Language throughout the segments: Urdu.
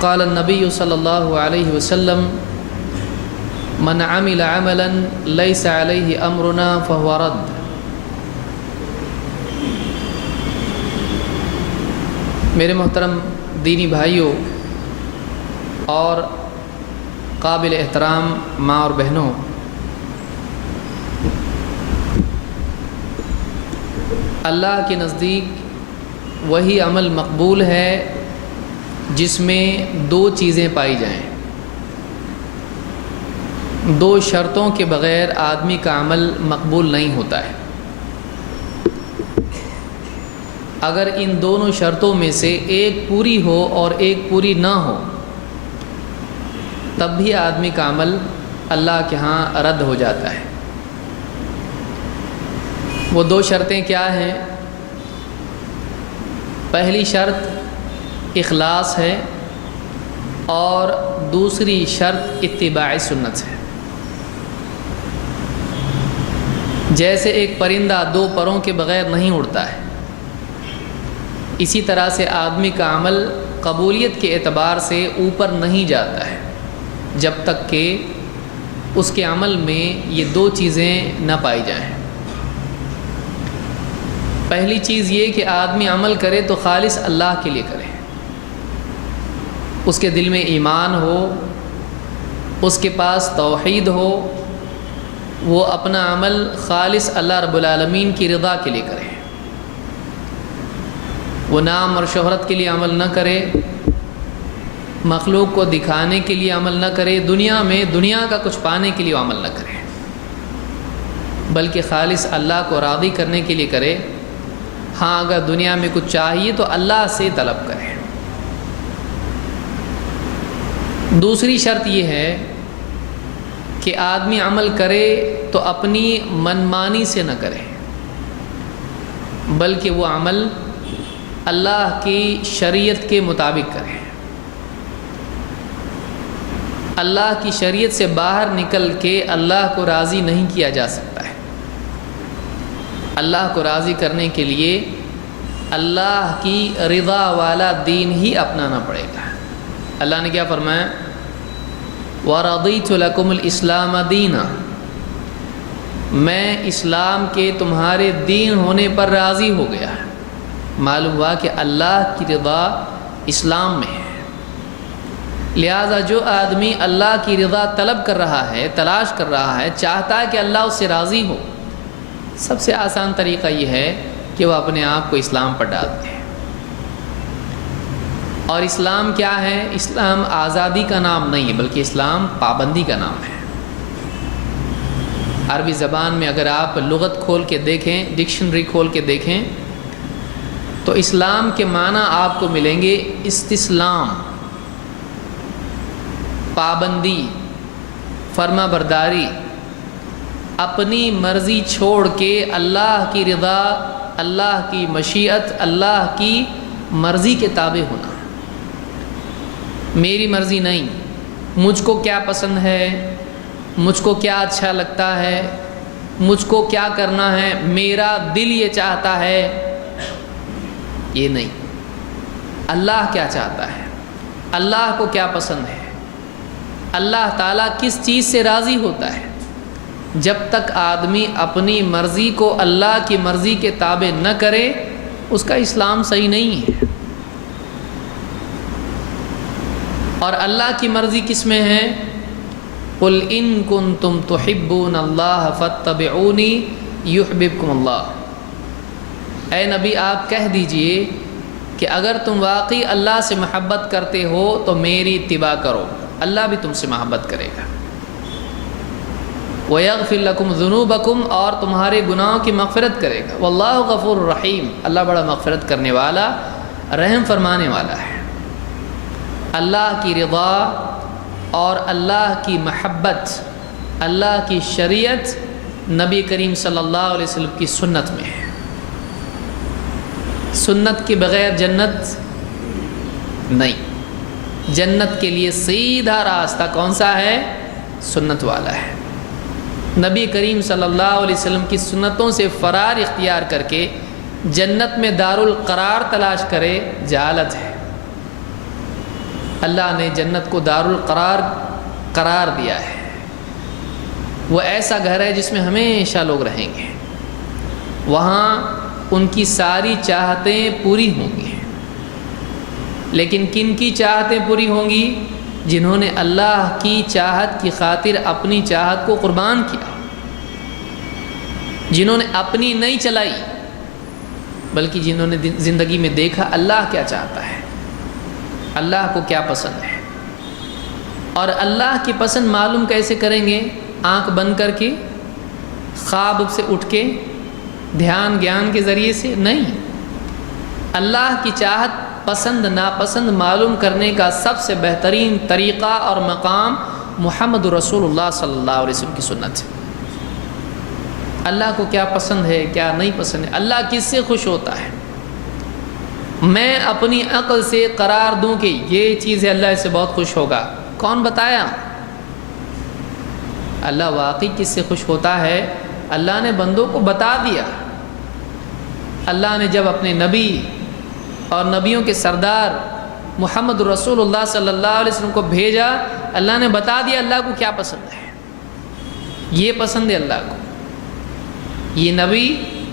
قال النبی صلی اللہ علیہ وسلم من عمل عملا لیس علیہ امرنا فهو رد۔ میرے محترم دینی بھائیوں اور قابل احترام ماں اور بہنوں، اللہ کے نزدیک وہی عمل مقبول ہے جس میں دو چیزیں پائی جائیں۔ دو شرطوں کے بغیر آدمی کا عمل مقبول نہیں ہوتا ہے۔ اگر ان دونوں شرطوں میں سے ایک پوری ہو اور ایک پوری نہ ہو تب بھی آدمی کا عمل اللہ کے ہاں رد ہو جاتا ہے۔ وہ دو شرطیں کیا ہیں؟ پہلی شرط اخلاص ہے اور دوسری شرط اتباع سنت ہے۔ جیسے ایک پرندہ دو پروں کے بغیر نہیں اڑتا ہے، اسی طرح سے آدمی کا عمل قبولیت کے اعتبار سے اوپر نہیں جاتا ہے جب تک کہ اس کے عمل میں یہ دو چیزیں نہ پائی جائیں۔ پہلی چیز یہ کہ آدمی عمل کرے تو خالص اللہ کے لیے کرے، اس کے دل میں ایمان ہو، اس کے پاس توحید ہو، وہ اپنا عمل خالص اللہ رب العالمین کی رضا کے لیے کرے، وہ نام اور شہرت کے لیے عمل نہ کرے، مخلوق کو دکھانے کے لیے عمل نہ کرے، دنیا کا کچھ پانے کے لیے عمل نہ کرے، بلکہ خالص اللہ کو راضی کرنے کے لیے کرے۔ ہاں اگر دنیا میں کچھ چاہیے تو اللہ سے طلب کرے۔ دوسری شرط یہ ہے کہ آدمی عمل کرے تو اپنی منمانی سے نہ کرے، بلکہ وہ عمل اللہ کی شریعت کے مطابق کرے۔ اللہ کی شریعت سے باہر نکل کے اللہ کو راضی نہیں کیا جا سکتا ہے۔ اللہ کو راضی کرنے کے لیے اللہ کی رضا والا دین ہی اپنانا پڑے گا۔ اللہ نے کیا فرمایا؟ وَرَضِيتُ لَكُمُ الْإِسْلَامَ دِينًا، میں اسلام کے تمہارے دین ہونے پر راضی ہو گیا۔ معلوم ہوا کہ اللہ کی رضا اسلام میں ہے، لہذا جو آدمی اللہ کی رضا طلب کر رہا ہے، تلاش کر رہا ہے، چاہتا ہے کہ اللہ اس سے راضی ہو، سب سے آسان طریقہ یہ ہے کہ وہ اپنے آپ کو اسلام پر ڈال دے۔ اور اسلام کیا ہے؟ اسلام آزادی کا نام نہیں ہے، بلکہ اسلام پابندی کا نام ہے۔ عربی زبان میں اگر آپ لغت کھول کے دیکھیں، ڈکشنری کھول کے دیکھیں تو اسلام کے معنی آپ کو ملیں گے استسلام، پابندی، فرما برداری، اپنی مرضی چھوڑ کے اللہ کی رضا، اللہ کی مشیت، اللہ کی مرضی کے تابع ہونا۔ میری مرضی نہیں، مجھ کو کیا پسند ہے، مجھ کو کیا اچھا لگتا ہے، مجھ کو کیا کرنا ہے، میرا دل یہ چاہتا ہے، یہ نہیں۔ اللہ کیا چاہتا ہے، اللہ کو کیا پسند ہے، اللہ تعالیٰ کس چیز سے راضی ہوتا ہے، جب تک آدمی اپنی مرضی کو اللہ کی مرضی کے تابع نہ کرے اس کا اسلام صحیح نہیں ہے۔ اور اللہ کی مرضی کس میں ہے؟ قُلْ إِن كُنتُمْ تُحِبُّونَ اللَّهَ فَاتَّبِعُونِي يُحْبِبْكُمُ اللَّهُ، اے نبی آپ کہہ دیجئے کہ اگر تم واقعی اللہ سے محبت کرتے ہو تو میری اتباع کرو، اللہ بھی تم سے محبت کرے گا۔ وَيَغْفِرْ لَكُمْ ذُنُوبَكُمْ، اور تمہارے گناہوں کی مغفرت کرے گا۔ وَاللَّهُ غَفُورٌ رَحِيمٌ، اللہ بڑا مغفرت کرنے والا، رحم فرمانے والا ہے۔ اللہ کی رضا اور اللہ کی محبت، اللہ کی شریعت نبی کریم صلی اللہ علیہ وسلم کی سنت میں ہے۔ سنت کے بغیر جنت نہیں۔ جنت کے لیے سیدھا راستہ کون سا ہے؟ سنت والا ہے۔ نبی کریم صلی اللہ علیہ وسلم کی سنتوں سے فرار اختیار کر کے جنت میں دارالقرار تلاش کرے، جہالت ہے۔ اللہ نے جنت کو دار القرار قرار دیا ہے. وہ ایسا گھر ہے جس میں ہمیشہ لوگ رہیں گے. وہاں ان کی ساری چاہتیں پوری ہوں گی. لیکن کن کی چاہتیں پوری ہوں گی؟ جنہوں نے اللہ کی چاہت کی خاطر اپنی چاہت کو قربان کیا، جنہوں نے اپنی نہیں چلائی، بلکہ جنہوں نے زندگی میں دیکھا اللہ کیا چاہتا ہے، اللہ کو کیا پسند ہے. اور اللہ کی پسند معلوم کیسے کریں گے؟ آنکھ بند کر کے، خواب سے اٹھ کے، دھیان گیان کے ذریعے سے نہیں. اللہ کی چاہت پسند ناپسند معلوم کرنے کا سب سے بہترین طریقہ اور مقام محمد رسول اللہ صلی اللہ علیہ وسلم کی سنت ہے. اللہ کو کیا پسند ہے، کیا نہیں پسند ہے، اللہ کس سے خوش ہوتا ہے. میں اپنی عقل سے قرار دوں کہ یہ چیز ہے اللہ اس سے بہت خوش ہوگا، کون بتایا؟ اللہ واقعی کس سے خوش ہوتا ہے اللہ نے بندوں کو بتا دیا. اللہ نے جب اپنے نبی اور نبیوں کے سردار محمد رسول اللہ صلی اللہ علیہ وسلم کو بھیجا، اللہ نے بتا دیا اللہ کو کیا پسند ہے. یہ پسند ہے اللہ کو، یہ نبی،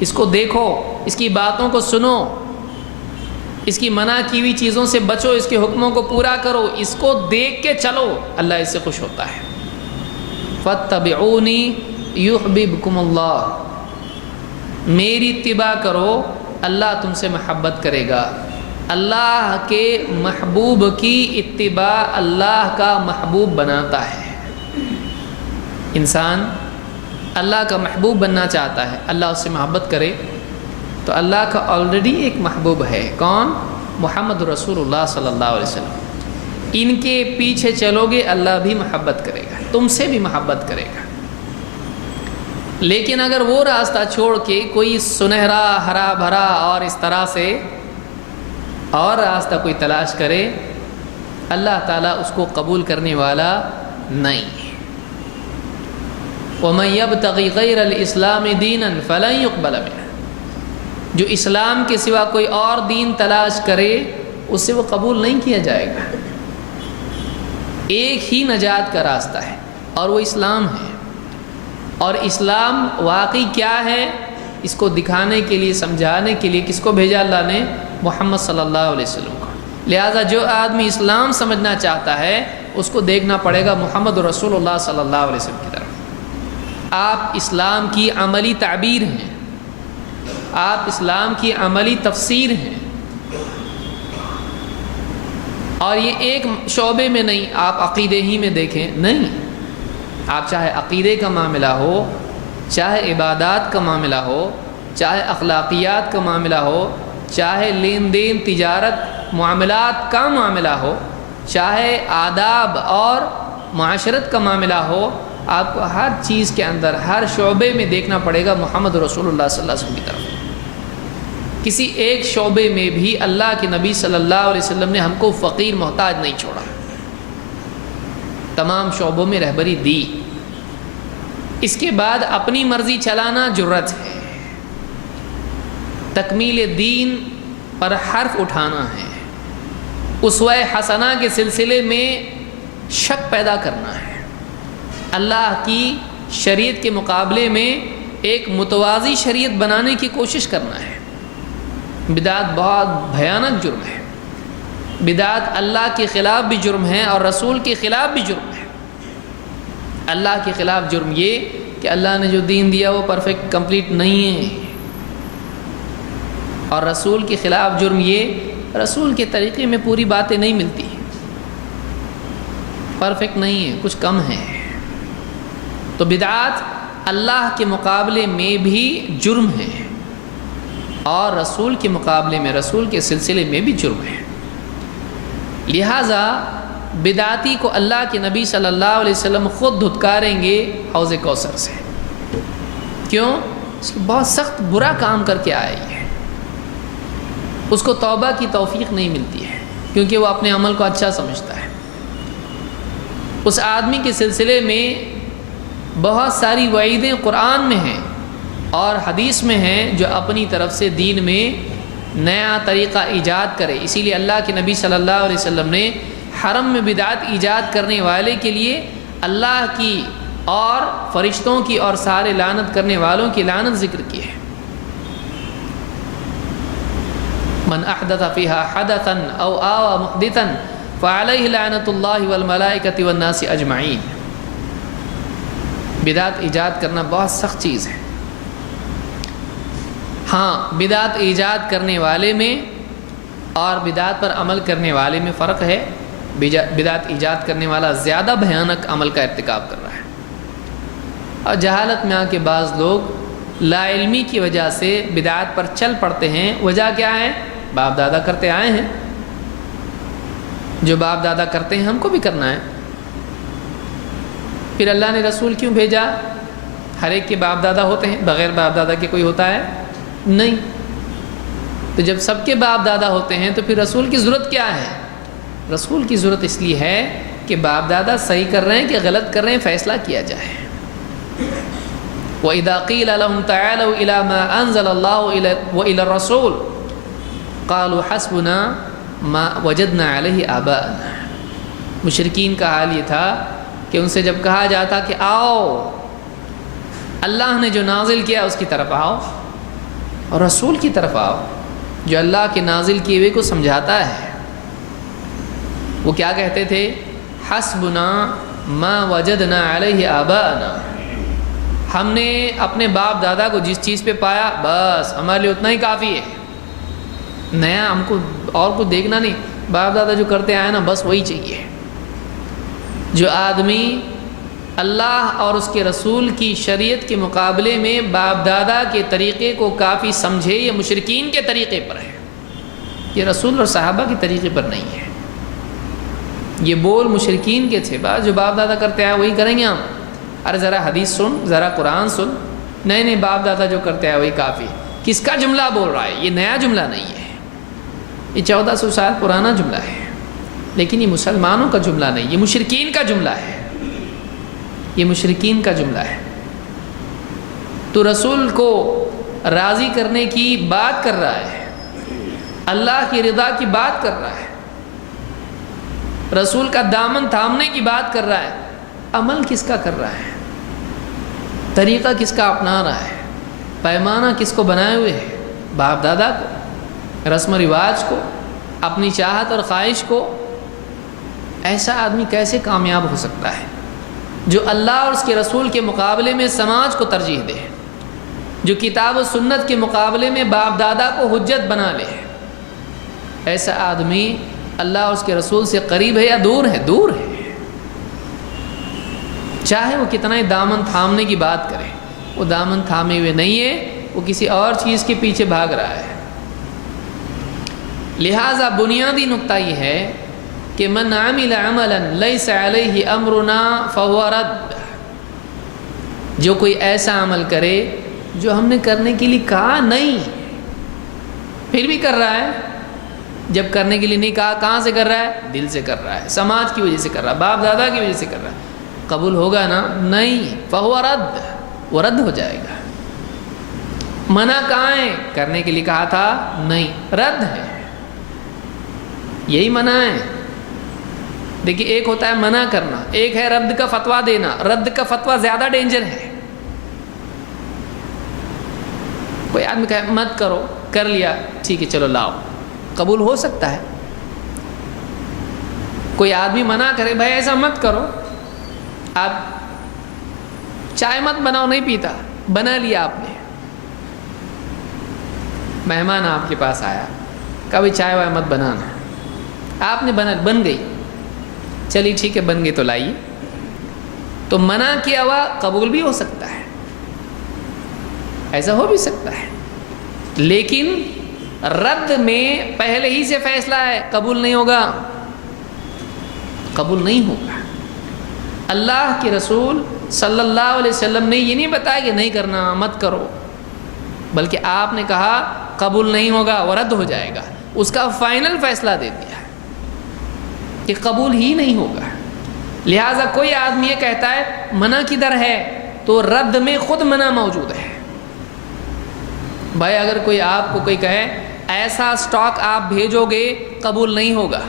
اس کو دیکھو، اس کی باتوں کو سنو، اس کی منع کی ہوئی چیزوں سے بچو، اس کے حکموں کو پورا کرو، اس کو دیکھ کے چلو، اللہ اس سے خوش ہوتا ہے. فَاتَّبِعُونِي يُحْبِبْكُمُ اللَّهُ، میری اتباع کرو، اللہ تم سے محبت کرے گا. اللہ کے محبوب کی اتباع اللہ کا محبوب بناتا ہے. انسان اللہ کا محبوب بننا چاہتا ہے، اللہ اس سے محبت کرے، تو اللہ کا آلریڈی ایک محبوب ہے. کون؟ محمد رسول اللہ صلی اللہ علیہ وسلم. ان کے پیچھے چلو گے اللہ بھی محبت کرے گا، تم سے بھی محبت کرے گا. لیکن اگر وہ راستہ چھوڑ کے کوئی سنہرا ہرا بھرا اور اس طرح سے اور راستہ کوئی تلاش کرے، اللہ تعالیٰ اس کو قبول کرنے والا نہیں. وَمَن يَبْتَغِ غَيْرَ الْإِسْلَامِ دِينًا فَلَن يُقْبَلَ مِنْهُ، جو اسلام کے سوا کوئی اور دین تلاش کرے اس سے وہ قبول نہیں کیا جائے گا. ایک ہی نجات کا راستہ ہے اور وہ اسلام ہے. اور اسلام واقعی کیا ہے اس کو دکھانے کے لیے، سمجھانے کے لیے کس کو بھیجا اللہ نے؟ محمد صلی اللہ علیہ وسلم کو. لہٰذا جو آدمی اسلام سمجھنا چاہتا ہے اس کو دیکھنا پڑے گا محمد رسول اللہ صلی اللہ علیہ وسلم کی طرف. آپ اسلام کی عملی تعبیر ہیں، آپ اسلام کی عملی تفسیر ہیں. اور یہ ایک شعبے میں نہیں، آپ عقیدے ہی میں دیکھیں، نہیں، آپ چاہے عقیدے کا معاملہ ہو، چاہے عبادات کا معاملہ ہو، چاہے اخلاقیات کا معاملہ ہو، چاہے لین دین تجارت معاملات کا معاملہ ہو، چاہے آداب اور معاشرت کا معاملہ ہو، آپ کو ہر چیز کے اندر، ہر شعبے میں دیکھنا پڑے گا محمد رسول اللہ صلی اللہ علیہ وسلم کی طرف. کسی ایک شعبے میں بھی اللہ کے نبی صلی اللہ علیہ وسلم نے ہم کو فقیر محتاج نہیں چھوڑا، تمام شعبوں میں رہبری دی. اس کے بعد اپنی مرضی چلانا جرت ہے، تکمیل دین پر حرف اٹھانا ہے، اسوہ حسنہ کے سلسلے میں شک پیدا کرنا ہے، اللہ کی شریعت کے مقابلے میں ایک متوازی شریعت بنانے کی کوشش کرنا ہے. بدعت بہت بھیانک جرم ہے. بدعت اللہ کے خلاف بھی جرم ہے اور رسول کے خلاف بھی جرم ہے. اللہ کے خلاف جرم یہ کہ اللہ نے جو دین دیا وہ پرفیکٹ کمپلیٹ نہیں ہے، اور رسول کے خلاف جرم یہ رسول کے طریقے میں پوری باتیں نہیں ملتی، پرفیکٹ نہیں ہے، کچھ کم ہے. تو بدعات اللہ کے مقابلے میں بھی جرم ہے اور رسول کے مقابلے میں، رسول کے سلسلے میں بھی جرم ہے. لہٰذا بدعاتی کو اللہ کے نبی صلی اللہ علیہ وسلم خود دھتکاریں گے حوض کوثر سے. کیوں؟ اس کو بہت سخت برا کام کر کے آئی ہے، اس کو توبہ کی توفیق نہیں ملتی ہے کیونکہ وہ اپنے عمل کو اچھا سمجھتا ہے. اس آدمی کے سلسلے میں بہت ساری وعیدیں قرآن میں ہیں اور حدیث میں ہیں جو اپنی طرف سے دین میں نیا طریقہ ایجاد کرے. اسی لیے اللہ کے نبی صلی اللہ علیہ وسلم نے حرم میں بدعت ایجاد کرنے والے کے لیے اللہ کی اور فرشتوں کی اور سارے لعنت کرنے والوں کی لعنت ذکر کی ہے. من احدث فيها حدثا او آوى محدثا فعليه لعنت الله والملائکۃ والناس اجمعین. بدعت ایجاد کرنا بہت سخت چیز ہے. ہاں بدعت ایجاد کرنے والے میں اور بدعت پر عمل کرنے والے میں فرق ہے. بدعت ایجاد کرنے والا زیادہ بھیانک عمل کا ارتکاب کر رہا ہے، اور جہالت میں آ کے بعض لوگ لا علمی کی وجہ سے بدعت پر چل پڑتے ہیں. وجہ کیا ہے؟ باپ دادا کرتے آئے ہیں، جو باپ دادا کرتے ہیں ہم کو بھی کرنا ہے. پھر اللہ نے رسول کیوں بھیجا؟ ہر ایک کے باپ دادا ہوتے ہیں، بغیر باپ دادا کے کوئی ہوتا ہے نہیں. تو جب سب کے باپ دادا ہوتے ہیں تو پھر رسول کی ضرورت کیا ہے؟ رسول کی ضرورت اس لیے ہے کہ باپ دادا صحیح کر رہے ہیں کہ غلط کر رہے ہیں فیصلہ کیا جائے. وَإِذَا قِيلَ لَهُمْ تَعَالَوْا إِلَى مَا أَنزَلَ اللَّهُ وَإِلَى الرَّسُولِ قَالُوا حَسْبُنَا مَا وَجَدْنَا عَلَيْهِ آبَاءَنَا. مشرکین کا حال یہ تھا کہ ان سے جب کہا جاتا کہ آؤ اللہ نے جو نازل کیا اس کی طرف آؤ اور رسول کی طرف آؤ جو اللہ کے نازل کیے ہوئے کو سمجھاتا ہے، وہ کیا کہتے تھے؟ حسبنا ما وجدنا علیہ آباءنا. ہم نے اپنے باپ دادا کو جس چیز پہ پایا بس ہمارے لیے اتنا ہی کافی ہے. نیا ہم کو اور کچھ دیکھنا نہیں. باپ دادا جو کرتے آئے نا بس وہی چاہیے. جو آدمی اللہ اور اس کے رسول کی شریعت کے مقابلے میں باپ دادا کے طریقے کو کافی سمجھے، یہ مشرکین کے طریقے پر ہے، یہ رسول اور صحابہ کے طریقے پر نہیں ہے. یہ بول مشرکین کے تھے. بعض جو باپ دادا کرتے آئے وہی کریں گے ہم. ارے ذرا حدیث سن، ذرا قرآن سن. نہیں باپ دادا جو کرتے آئے وہی کافی. کس کا جملہ بول رہا ہے؟ یہ نیا جملہ نہیں ہے، یہ 1400 سال پرانا جملہ ہے. لیکن یہ مسلمانوں کا جملہ نہیں، یہ مشرکین کا جملہ ہے. یہ مشرکین کا جملہ ہے. تو رسول کو راضی کرنے کی بات کر رہا ہے، اللہ کی رضا کی بات کر رہا ہے، رسول کا دامن تھامنے کی بات کر رہا ہے. عمل کس کا کر رہا ہے؟ طریقہ کس کا اپنا رہا ہے؟ پیمانہ کس کو بنائے ہوئے ہے؟ باپ دادا کو، رسم و رواج کو، اپنی چاہت اور خواہش کو. ایسا آدمی کیسے کامیاب ہو سکتا ہے جو اللہ اور اس کے رسول کے مقابلے میں سماج کو ترجیح دے، جو کتاب و سنت کے مقابلے میں باپ دادا کو حجت بنا لے؟ ایسا آدمی اللہ اور اس کے رسول سے قریب ہے یا دور ہے؟ دور ہے. چاہے وہ کتنا ہی دامن تھامنے کی بات کرے، وہ دامن تھامے ہوئے نہیں ہے، وہ کسی اور چیز کے پیچھے بھاگ رہا ہے. لہذا بنیادی نقطہ یہ ہے کہ من عمل عملا لیس علیہ امرنا فہو رد. جو کوئی ایسا عمل کرے جو ہم نے کرنے کے لیے کہا نہیں، پھر بھی کر رہا ہے. جب کرنے کے لیے نہیں کہا، کہاں سے کر رہا ہے؟ دل سے کر رہا ہے، سماج کی وجہ سے کر رہا ہے، باپ دادا کی وجہ سے کر رہا ہے. قبول ہوگا نا؟ نہیں. فہو رد، وہ رد ہو جائے گا. منع کہاں ہے؟ کرنے کے لیے کہا تھا نہیں، رد ہے. یہی منع ہے. دیکھیے ایک ہوتا ہے منع کرنا، ایک ہے رد کا فتویٰ دینا. رد کا فتویٰ زیادہ ڈینجر ہے. کوئی آدمی کہے مت کرو، کر لیا، ٹھیک ہے چلو لاؤ، قبول ہو سکتا ہے. کوئی آدمی منع کرے بھائی ایسا مت کرو، آپ چائے مت بناؤ، نہیں پیتا، بنا لیا آپ نے. مہمان آپ کے پاس آیا، کہا بھائی چائے وائے مت بنانا، آپ نے بن گئی، چلیے ٹھیک ہے بن گئی تو لائیے. تو منع کیا ہوا قبول بھی ہو سکتا ہے، ایسا ہو بھی سکتا ہے. لیکن رد میں پہلے ہی سے فیصلہ ہے، قبول نہیں ہوگا، قبول نہیں ہوگا. اللہ کے رسول صلی اللہ علیہ وسلم نے یہ نہیں بتایا کہ نہیں کرنا، مت کرو، بلکہ آپ نے کہا قبول نہیں ہوگا، وہ رد ہو جائے گا. اس کا فائنل فیصلہ دے دیا کہ قبول ہی نہیں ہوگا. لہٰذا کوئی آدمی یہ کہتا ہے منع کدھر ہے، تو رد میں خود منع موجود ہے. بھائی اگر کوئی آپ کو کوئی کہے ایسا سٹاک آپ بھیجو گے قبول نہیں ہوگا،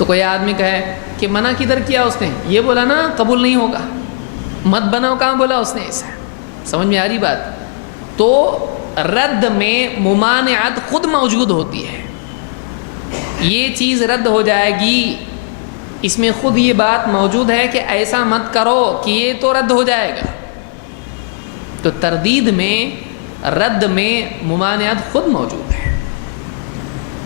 تو کوئی آدمی کہے کہ منع کدھر کیا اس نے؟ یہ بولا نا قبول نہیں ہوگا، مت بناؤ کہاں بولا اس نے ایسا؟ سمجھ میں آ رہی بات؟ تو رد میں ممانعت خود موجود ہوتی ہے، یہ چیز رد ہو جائے گی، اس میں خود یہ بات موجود ہے کہ ایسا مت کرو کہ یہ تو رد ہو جائے گا۔ تو تردید میں، رد میں ممانعت خود موجود ہے۔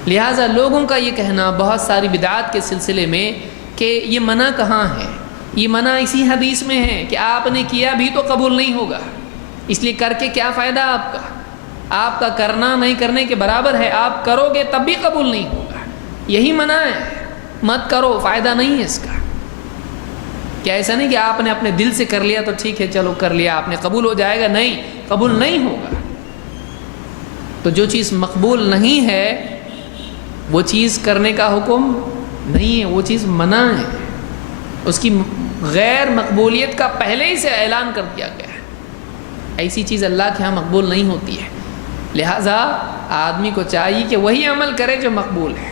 لہٰذا لوگوں کا یہ کہنا بہت ساری بدعات کے سلسلے میں کہ یہ منع کہاں ہے، یہ منع اسی حدیث میں ہے کہ آپ نے کیا بھی تو قبول نہیں ہوگا، اس لیے کر کے کیا فائدہ آپ کا کرنا نہیں کرنے کے برابر ہے، آپ کرو گے تب بھی قبول نہیں ہوگا، یہی منع ہے، مت کرو، فائدہ نہیں ہے اس کا۔ کیا ایسا نہیں کہ آپ نے اپنے دل سے کر لیا تو ٹھیک ہے چلو کر لیا آپ نے، قبول ہو جائے گا؟ نہیں، قبول نہیں ہوگا۔ تو جو چیز مقبول نہیں ہے وہ چیز کرنے کا حکم نہیں ہے، وہ چیز منع ہے، اس کی غیر مقبولیت کا پہلے ہی سے اعلان کر دیا گیا ہے۔ ایسی چیز اللہ کے ہاں مقبول نہیں ہوتی ہے، لہٰذا آدمی کو چاہیے کہ وہی عمل کرے جو مقبول ہے۔